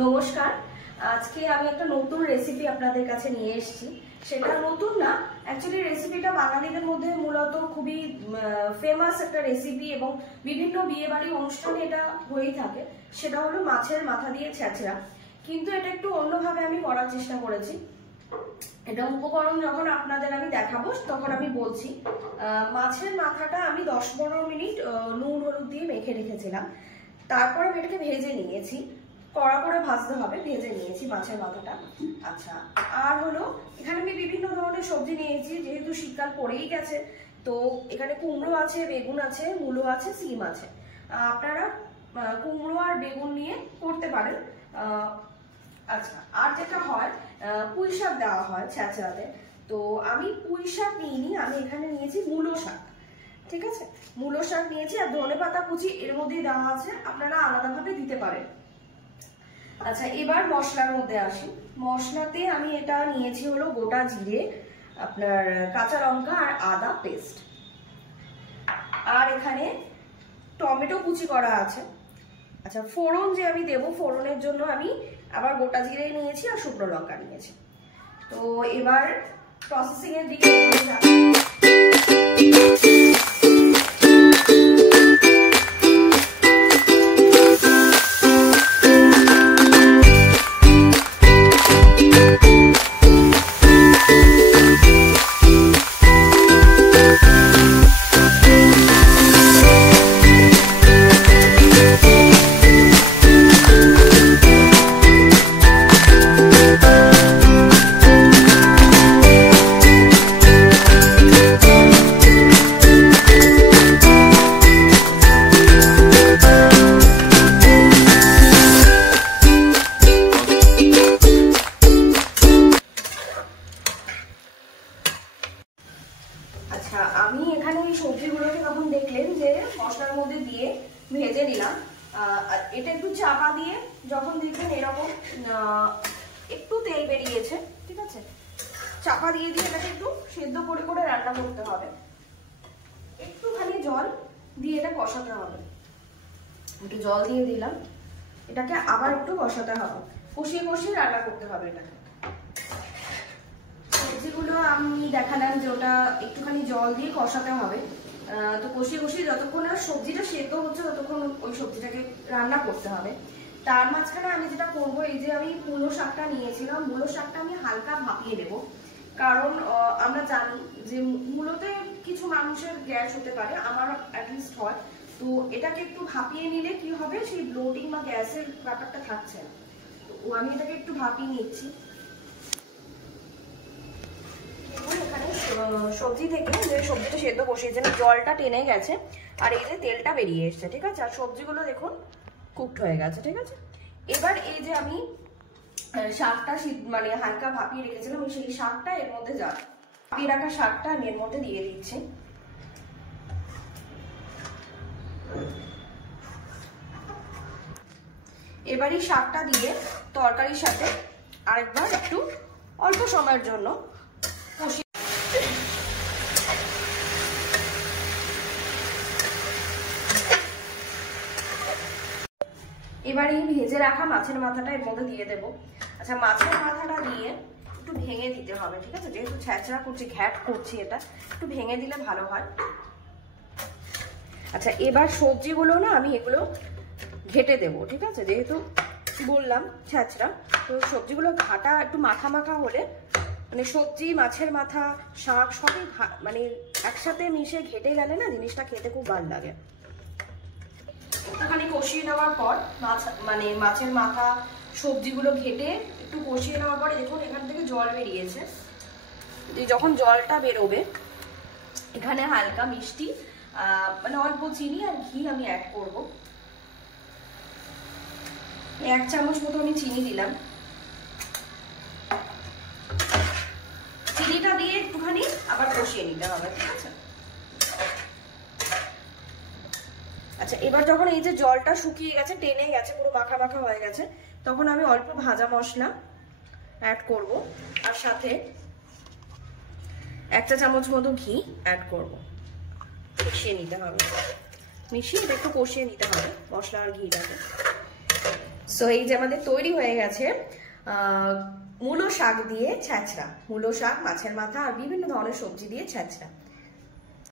নমস্কার। আজকে আমি একটা নতুন রেসিপি আপনাদের কাছে নিয়ে এসেছি। সেটা নতুন না, অ্যাকচুয়ালি রেসিপিটা বাঙালিদের মধ্যে মূলত খুবই ফেমাস একটা রেসিপি এবং বিভিন্ন বিয়েবাড়ি অনুষ্ঠানে এটা হয়েই থাকে। সেটা হলো মাছের মাথা দিয়ে ছেঁচড়া, কিন্তু এটা একটু অন্যভাবে আমি করার চেষ্টা করেছি। এটা উপকরণ যখন আপনাদের আমি দেখাবো তখন আমি বলছি। মাছের মাথাটা আমি 10-15 মিনিট নুন হলুদ দিয়ে মেখে রেখেছিলাম। তারপরে আমি এটাকে ভেজে নিয়েছি, কড়া করে ভাজতে হবে, ভেজে নিয়েছি মাছের মাথাটা। আচ্ছা, আর হলো এখানে আমি বিভিন্ন ধরনের সবজি নিয়েছি, যেহেতু শীতকাল পড়েই গেছে। তো এখানে কুমড়ো আছে, বেগুন আছে, মূলো আছে, সিম আছে। আপনারা কুমড়ো আর বেগুন নিয়ে করতে পারেন। আচ্ছা, আর যেটা হয় পুঁই শাক দেওয়া হয় ছেঁচড়াতে। তো আমি পুঁই শাক নিইনি, আমি এখানে নিয়েছি মূলো শাক। ঠিক আছে, মূলো শাক নিয়েছি, আর ধনেপাতা কুচি এর মধ্যেই দেওয়া আছে, আপনারা আলাদাভাবে দিতে পারেন। আচ্ছা, এবার মশলার মধ্যে আসি। মশলাতে আমি এটা নিয়েছি হলো গোটা জিরে, আপনার কাঁচা লঙ্কা আর আদা পেস্ট, আর এখানে টমেটো কুচি করা আছে। আচ্ছা, ফোড়ন যে আমি দেবো, ফোড়নের জন্য আমি আবার গোটা জিরে নিয়েছি আর শুকনো লঙ্কা নিয়েছি। তো এবার প্রসেসিং এর দিকে আমি এখানে এই সবজিগুলোকে তখন দেখলেন যে মশলার মধ্যে দিয়ে ভেজে নিলাম। এটা একটু চাপা দিয়ে যখন দেখবেন এরকম একটু তেল বেরিয়েছে, ঠিক আছে, চাপা দিয়ে দিয়ে এটাকে একটু সেদ্ধ করে করে রান্না করতে হবে। একটুখানি জল দিয়ে এটা কষাতে হবে। একটু জল দিয়ে দিলাম, এটাকে আবার একটু কষাতে হবে, কষিয়ে কষিয়ে রান্না করতে হবে এটাকে। সবজিগুলো আমি দেখালাম যে ওটা একটুখানি জল দিয়ে কষাতে হবে। তো কষিয়ে কষিয়ে যতক্ষণ না সবজিটা সেদ্ধ হচ্ছে ততক্ষণ ওই সবজিটাকে রান্না করতে হবে। তার মাঝখানে আমি যেটা করবো, এই যে আমি মূলো শাকটা নিয়েছিলাম, মূলো শাকটা আমি হালকা ভাপিয়ে দেবো। কারণ আমরা জানি যে মূলোতে কিছু মানুষের গ্যাস হতে পারে, আমার অ্যাটলিস্ট হয়। তো এটাকে একটু ভাপিয়ে নিলে কি হবে, সেই ব্লোটিং বা গ্যাসের ব্যাপারটা থাকছে না। তো আমি এটাকে একটু ভাপিয়ে নিচ্ছি। এখানে সবজি থেকে যে সবজিটা সেদ্ধ বসিয়েছেন, জলটা টেনে গেছে আর এই যে তেলটা বেরিয়ে এসছে, ঠিক আছে। আর সবজিগুলো দেখুন কুকড হয়ে গেছে, ঠিক আছে। এবার এই যে আমি শাকটা মানে হালকা ভাপিয়ে রেখেছিলাম, সেই শাকটা এর মধ্যে যাবে। ভাপিয়ে রাখা শাকটা আমি এর মধ্যে দিয়ে দিচ্ছি। এবার এই শাকটা দিয়ে তরকারির সাথে আরেকবার একটু অল্প সময়ের জন্য কষিয়ে এবার এই ভেজে রাখা মাছের মাথাটা এর মধ্যে দিয়ে দেবো। আচ্ছা, মাছের মাথাটা দিয়ে একটু ভেঙে দিতে হবে, ঠিক আছে, যেহেতু ছেঁচড়া করছি, ঘ্যাট করছি, এটা একটু ভেঙে দিলে ভালো হয়। আচ্ছা, এবার সবজিগুলো না আমি এগুলো ঘেটে দেবো, ঠিক আছে, যেহেতু বললাম ছেঁচড়া, তো সবজিগুলো ঘাটা একটু মাখা মাখা হলে, মানে সবজি, মাছের মাথা, শাক সবই মানে একসাথে মিশে ঘেটে গেলে না জিনিসটা খেতে খুব ভালো লাগে। একটুখানি কষিয়ে নেওয়ার পর মানে মাছের মাথা সবজিগুলো ঘেটে একটু কষিয়ে নেওয়ার পরে দেখুন এখান থেকে জল বেরিয়েছে। যখন জলটা বেরোবে এখানে হালকা মিষ্টি, মানে অল্প চিনি আর ঘি আমি অ্যাড করব। 1 চামচ মতো আমি চিনি দিলাম। চিনিটা দিয়ে একটুখানি আবার কষিয়ে নিতে হবে, ঠিক আছে। আচ্ছা, এবার যখন এই যে জলটা শুকিয়ে গেছে, টেনে গেছে, পুরো মাখা মাখা হয়ে গেছে, তখন আমি অল্প ভাজা মশলা অ্যাড করব, আর সাথে 1 চা চামচ মতো ঘি অ্যাড করব। মিশিয়ে নিতে হবে, মিশিয়ে একটু কষিয়ে নিতে হবে মশলা আর ঘিটাকে। সো এই যে আমাদের তৈরি হয়ে গেছে মূলো শাক দিয়ে ছ্যাঁচড়া, মূলো শাক, মাছের মাথা আর বিভিন্ন ধরনের সবজি দিয়ে ছ্যাঁচড়া।